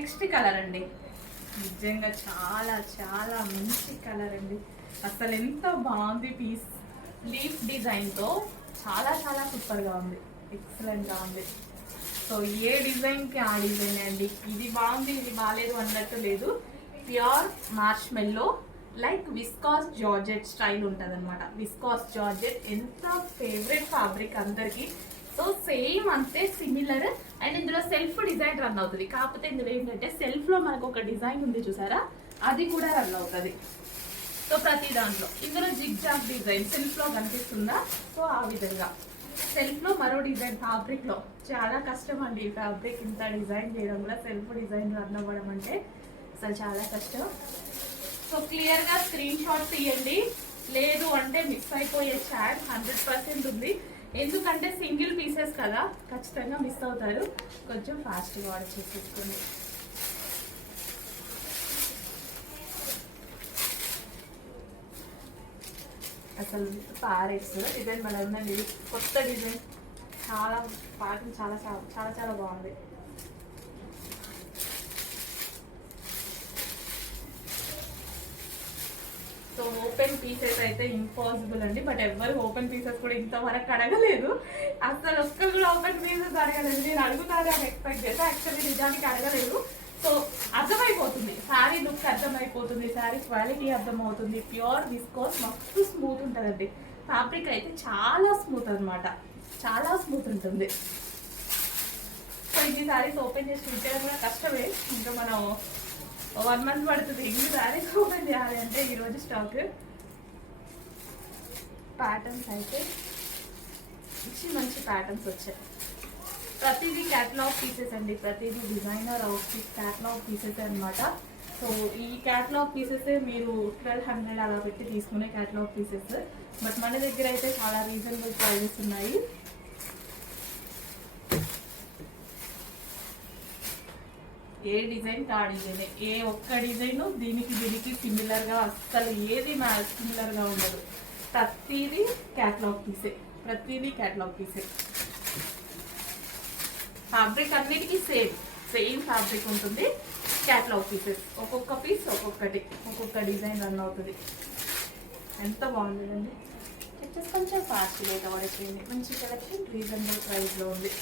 Next colour అండి, నిజంగా చాలా చాలా మంచి కలర్ అండి. అసలు ఎంత బాగుంది పీస్, లీఫ్ డిజైన్తో చాలా చాలా సూపర్గా ఉంది, ఎక్సలెంట్గా ఉంది. సో ఏ డిజైన్కి ఆ డిజైన్ అండి. ఇది బాగుంది ఇది బాగాలేదు అన్నట్టు లేదు. Pure మార్ష్మెల్లో like viscous georgette style ఉంటుంది అనమాట. విస్కాస్ జార్జెట్ ఎంత ఫేవరెట్ ఫ్యాబ్రిక్ అందరికీ. సో సేమ్ అంతే సిమిలర్. అండ్ ఇందులో సెల్ఫ్ డిజైన్ రన్ అవుతుంది. కాకపోతే ఇందులో ఏంటంటే సెల్ఫ్లో మనకు ఒక డిజైన్ ఉంది చూసారా, అది కూడా రన్ అవుతుంది. సో ప్రతి దాంట్లో ఇందులో జిగ్ జాగ్ డిజైన్ సెల్ఫ్లో కనిపిస్తుందా, సో ఆ విధంగా సెల్ఫ్లో మరో డిజైన్ ఫ్యాబ్రిక్లో. చాలా కష్టం అండి ఈ ఫ్యాబ్రిక్ ఇంత డిజైన్ చేయడం కూడా, సెల్ఫ్ డిజైన్ రన్ అవ్వడం అంటే అసలు చాలా కష్టం. సో క్లియర్గా స్క్రీన్ షాట్ తీయండి, లేదు అంటే మిస్ అయిపోయే ఛాన్స్ 100% ఉంది. ఎందుకంటే సింగిల్ పీసెస్ కదా, ఖచ్చితంగా మిస్ అవుతారు. కొంచెం ఫాస్ట్గా ఆర్డర్ చేసేసుకోండి. అసలు ప్యారెట్స్ డిజైన్ మన ఉందండి, కొత్త డిజైన్, చాలా ప్యాటర్న్ చాలా చాలా చాలా చాలా బాగుంది. సో ఓపెన్ పీసెస్ అయితే ఇంపాసిబుల్ అండి, బట్ ఎవరు ఓపెన్ పీసెస్ కూడా ఇంతవరకు అడగలేదు. అసలు ఒక్కరు కూడా ఓపెన్ పీసెస్ అడగలేదు. నేను అడుగుతాను అని ఎక్స్పెక్ట్ చేస్తే యాక్చువల్లీ నిజానికి అడగలేదు. సో అర్థమైపోతుంది, శారీ లుక్ అర్థమైపోతుంది, శారీ క్వాలిటీ అర్థమవుతుంది. ప్యూర్ విస్కోస్ మస్తు స్మూత్ ఉంటుందండి. ఫ్యాబ్రిక్ అయితే చాలా స్మూత్ అనమాట, చాలా స్మూత్ ఉంటుంది. సో ఇన్ని శారీస్ ఓపెన్ చేసి చూపించడం కూడా కష్టమే. ఇంకా మనం 1 month పడుతుంది ఇన్ని శారీస్ ఓపెన్ చేయాలి అంటే. ఈరోజు స్టాక్ ప్యాటర్న్స్ అయితే మంచి ప్యాటర్న్స్ వచ్చాయి. ప్రతిదీ క్యాటలాగ్ పీసెస్ అండి, ప్రతిదీ డిజైనర్ అవుట్ఫిట్ క్యాటలాగ్ పీసెస్ అనమాట. సో ఈ క్యాటలాగ్ పీసెస్ మీరు 1200 అలా పెట్టి తీసుకునే క్యాటలాగ్ పీసెస్. బట్ మన దగ్గర అయితే చాలా రీజనబుల్ ప్రైజెస్ ఉన్నాయి. ఏ డిజైన్ ఆ డిజైన్, ఏ ఒక్క డిజైన్ దీనికి సిమిలర్గా అస్సలు ఏది సిమిలర్గా ఉండదు. ప్రతిదీ క్యాటలాగ్ పీసే, ప్రతిదీ క్యాటలాగ్ పీసే. ఫ్యాబ్రిక్ అన్నిటికీ సేమ్ ఫ్యాబ్రిక్ ఉంటుంది. క్యాటలాగ్ పీసెస్ ఒక్కొక్క పీస్ ఒక్కొక్క డిజైన్ రన్ అవుతుంది. ఎంత బాగుంది అండి. కొంచెం ఫాస్ట్ లేట్ అవ్వడం. మంచి కలెక్షన్ రీజనబుల్ ప్రైస్లో ఉంది.